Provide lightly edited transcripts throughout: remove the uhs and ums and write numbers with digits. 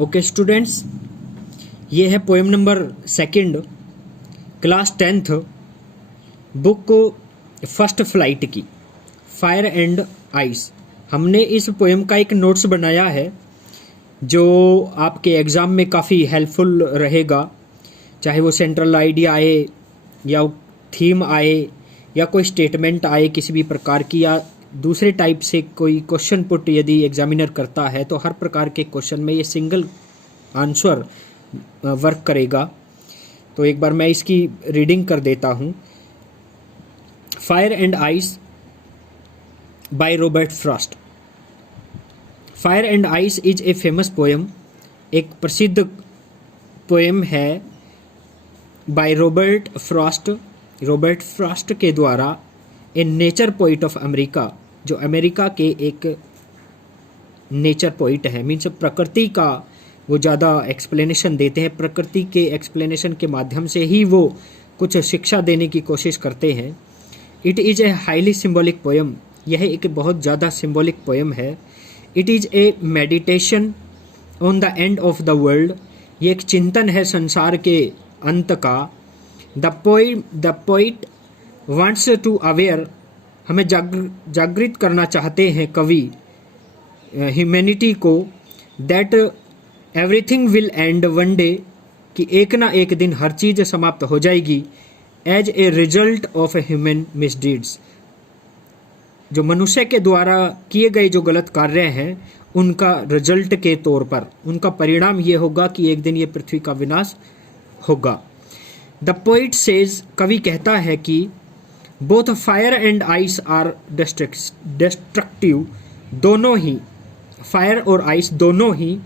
Okay students, ये है poem number second, class 10th, book first flight की, fire and ice. हमने इस पोएम का एक नोट्स बनाया है जो आपके एग्ज़ाम में काफ़ी हेल्पफुल रहेगा, चाहे वो सेंट्रल आइडिया आए या थीम आए या कोई स्टेटमेंट आए किसी भी प्रकार की, या दूसरे टाइप से कोई क्वेश्चन पुट यदि एग्जामिनर करता है तो हर प्रकार के क्वेश्चन में ये सिंगल आंसर वर्क करेगा। तो एक बार मैं इसकी रीडिंग कर देता हूँ। Fire and ice by Robert Frost. Fire and ice is a famous poem, एक प्रसिद्ध पोएम है by Robert Frost, Robert Frost के द्वारा, ए नेचर पोइट ऑफ अमेरिका, जो अमेरिका के एक नेचर पोइट है, मीन्स प्रकृति का वो ज़्यादा एक्सप्लेनेशन देते हैं, प्रकृति के एक्सप्लेनेशन के माध्यम से ही वो कुछ शिक्षा देने की कोशिश करते हैं। It is a highly symbolic poem, यह एक बहुत ज़्यादा सिम्बॉलिक पोएम है। It is a meditation on the end of the world, ये एक चिंतन है संसार के अंत का। The poet wants to aware, हमें जागृत करना चाहते हैं कवि ह्यूमैनिटी को, that everything will end one day, कि एक ना एक दिन हर चीज़ समाप्त हो जाएगी, as a result of human misdeeds, जो मनुष्य के द्वारा किए गए जो गलत कार्य हैं उनका रिजल्ट के तौर पर, उनका परिणाम ये होगा कि एक दिन ये पृथ्वी का विनाश होगा। द पोइट सेज, कवि कहता है कि both fire and ice are destructive, दोनों ही फायर और आइस दोनों ही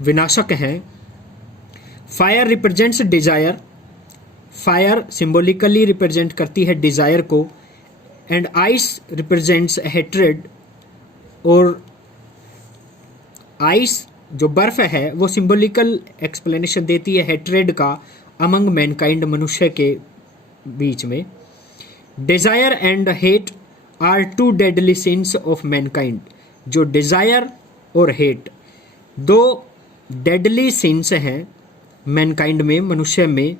विनाशक हैं। Fire represents desire, fire symbolically represent करती है डिजायर को, एंड आइस रिप्रेजेंट्स हेट्रेड, और आइस जो बर्फ है वो सिंबॉलिकल एक्सप्लेनेशन देती है हेट्रेड का अमंग मैनकाइंड, मनुष्य के बीच में। Desire and hate are two deadly sins of mankind, जो डिजायर और हेट दो डेडली सिंस हैं मैनकाइंड में, मनुष्य में।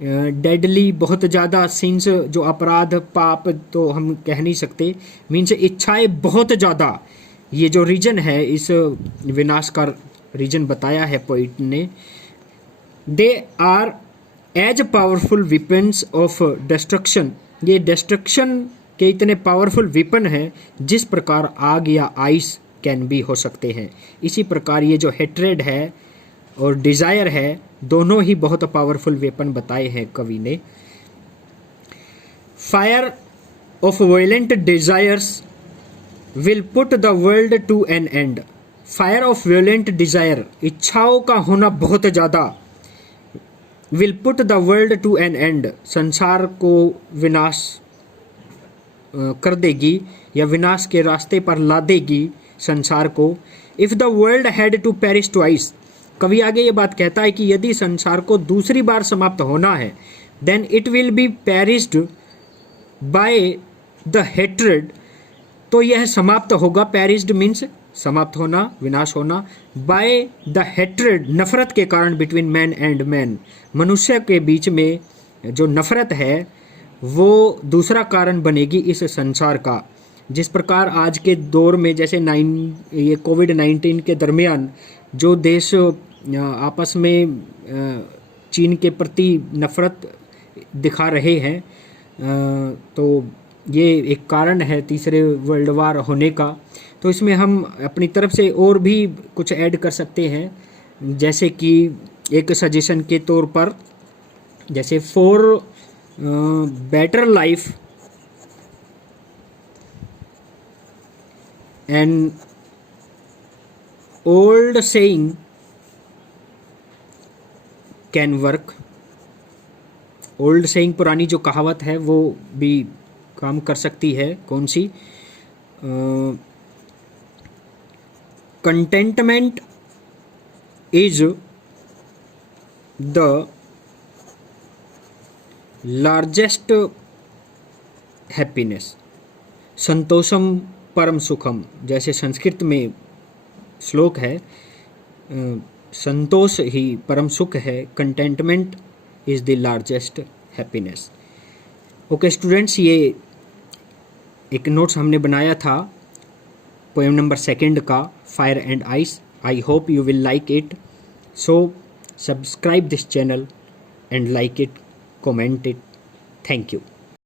डेडली बहुत ज़्यादा सिंस, जो अपराध पाप तो हम कह नहीं सकते, मीन्स इच्छाएं बहुत ज़्यादा, ये जो रीजन है इस विनाश का रीजन बताया है पोइट ने। They are as powerful weapons of destruction, ये डिस्ट्रक्शन के इतने पावरफुल वेपन हैं जिस प्रकार आग या आइस कैन भी हो सकते हैं। इसी प्रकार ये जो हेट्रेड है और डिज़ायर है, दोनों ही बहुत पावरफुल वेपन बताए हैं कवि ने। Fire of violent desires will put the world to an end, fire of violent desire, इच्छाओं का होना बहुत ज़्यादा, will put the world to an end, संसार को विनाश कर देगी या विनाश के रास्ते पर ला देगी संसार को। If the world had to perish twice, कवि आगे ये बात कहता है कि यदि संसार को दूसरी बार समाप्त होना है, then it will be perished by the hatred, तो यह समाप्त होगा, पेरिश्ड मीन्स समाप्त होना, विनाश होना, बाय द हेट्रेड, नफरत के कारण, बिटवीन मैन एंड मैन, मनुष्य के बीच में जो नफरत है वो दूसरा कारण बनेगी इस संसार का। जिस प्रकार आज के दौर में जैसे ये कोविड-19 के दरमियान जो देश आपस में चीन के प्रति नफरत दिखा रहे हैं, तो ये एक कारण है तीसरे वर्ल्ड वार होने का। तो इसमें हम अपनी तरफ से और भी कुछ ऐड कर सकते हैं, जैसे कि एक सजेशन के तौर पर, जैसे for better life an old saying can work, old saying पुरानी जो कहावत है वो भी काम कर सकती है। कौन सी? Contentment is the largest happiness, संतोषम परम सुखम, जैसे संस्कृत में श्लोक है, संतोष ही परम सुख है, contentment is the largest happiness. Okay students, ये एक नोट्स हमने बनाया था पोएम नंबर 2 का, fire and ice. I hope you will like it, so subscribe this channel and like it, comment it. Thank you.